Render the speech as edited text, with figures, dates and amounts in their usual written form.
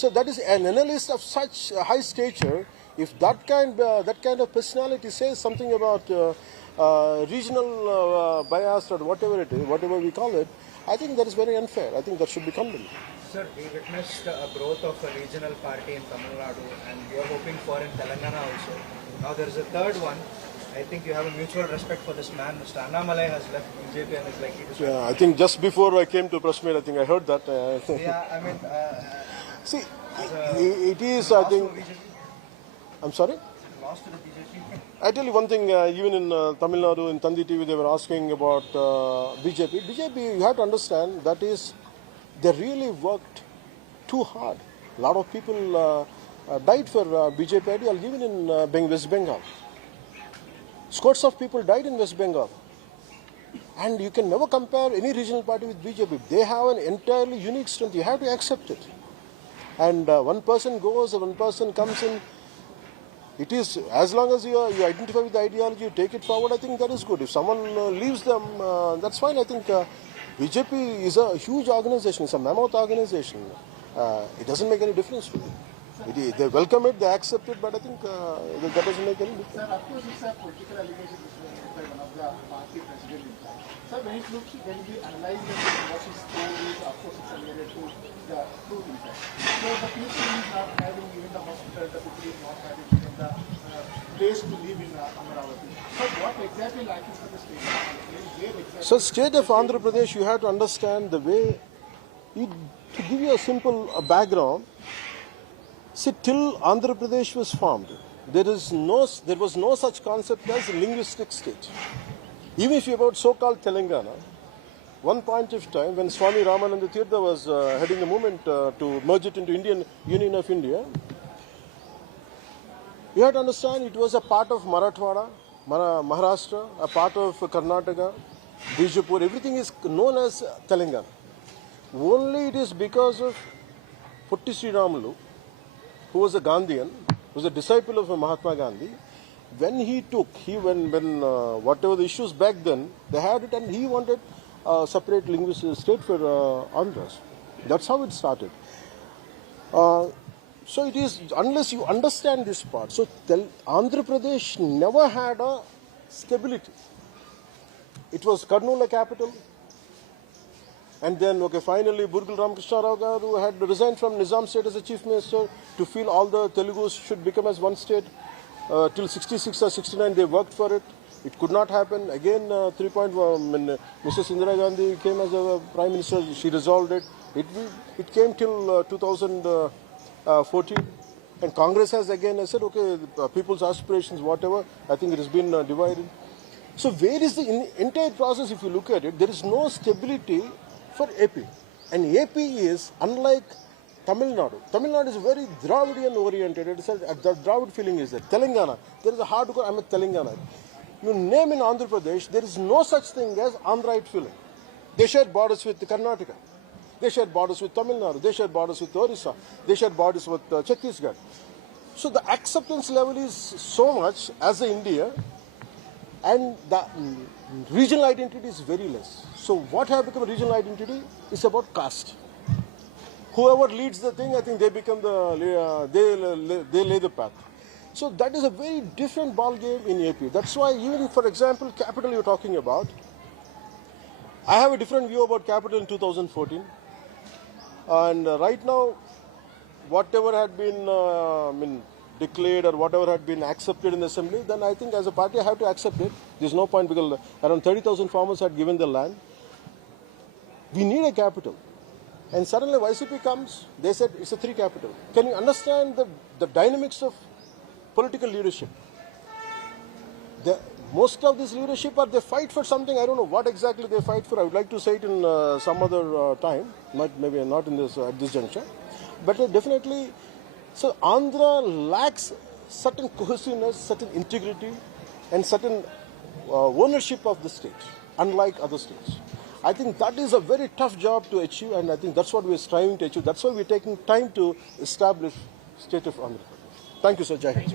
So that is an analyst of such high stature. If that kind of personality says something about regional bias or whatever it is, whatever we call it, I think that is very unfair. I think that should be condemned. Sir, we witnessed a growth of a regional party in Tamil Nadu, and we are hoping for in Telangana also. Now there is a third one. I think you have a mutual respect for this man. Mr. Annamalai has left BJP and is likely to... Yeah, I think just before I came to press meet, I think I heard that. Yeah, I mean... see, it is, I think... I'm sorry? Lost to the BJP? I tell you one thing, even in Tamil Nadu, in Tandi TV, they were asking about BJP. BJP, you have to understand, that is, they really worked too hard. A lot of people died for BJP ideal, even in West Bengal. Scores of people died in West Bengal. And you can never compare any regional party with BJP. They have an entirely unique strength. You have to accept it. And one person goes, one person comes in. It is, as long as you identify with the ideology, you take it forward, I think that is good. If someone leaves them, that's fine. I think BJP is a huge organization. It's a mammoth organization. It doesn't make any difference to them. They welcome it, they accept it, but I think that doesn't make any difference. Sir, of course, it's a political allegation made by one of the party president. Sir, when we analyze what his story is, of course, it's related to the truth impact. So the people is not having even the hospital, the people is not having even the place to live in Amaravati. So what exactly lacking for the state? So state of Andhra Pradesh, you have to understand the way, to give you a simple background. See, till Andhra Pradesh was formed, there was no such concept as a linguistic state. Even if you about so-called Telangana, one point of time when Swami Ramananda Tirtha was heading the movement to merge it into Indian Union of India, you have to understand it was a part of Marathwada, Maharashtra, a part of Karnataka, Bijapur, everything is known as Telangana. Only it is because of Putti Sriramulu, who was a Gandhian, who was a disciple of Mahatma Gandhi. When he took, whatever the issues back then, they had it, and he wanted a separate linguistic state for Andhras. That's how it started. So it is, unless you understand this part, so Andhra Pradesh never had a stability. It was Kurnool capital. And then, finally, Burgul Ramakrishna Rao Garu had resigned from Nizam state as a chief minister to feel all the Telugus should become as one state. Till 66 or 69, they worked for it. It could not happen. Again, when Mrs. Indira Gandhi came as a prime minister, she resolved it. It came till 2014. And Congress has again said, okay, people's aspirations, whatever, I think it has been divided. So where is the entire process, if you look at it, there is no stability for AP. And AP is unlike Tamil Nadu. Tamil Nadu is very Dravidian oriented. It is the Dravid feeling is there. Telangana, there is a hardcore, I'm a Telangana. You name in Andhra Pradesh, there is no such thing as Andhraite feeling. They share borders with Karnataka. They share borders with Tamil Nadu. They share borders with Orissa. They share borders with Chhattisgarh. So the acceptance level is so much as India, and the regional identity is very less. So what have become regional identity is about caste. Whoever leads the thing, I think they become they lay the path. So that is a very different ball game in AP. That's why even, for example, capital you're talking about, I have a different view about capital in 2014. And right now, whatever had been declared or whatever had been accepted in the assembly, then I think as a party I have to accept it. There's no point because around 30,000 farmers had given the land. We need a capital. And suddenly YCP comes, they said it's a 3 capital. Can you understand the dynamics of political leadership? Most of this leadership, they fight for something, I don't know what exactly they fight for. I would like to say it in some other time, maybe not in this at this juncture. But definitely, so Andhra lacks certain cohesiveness, certain integrity, and certain ownership of the state, unlike other states. I think that is a very tough job to achieve, and I think that's what we're striving to achieve. That's why we're taking time to establish state of Andhra Pradesh. Thank you, sir. Jai Hind.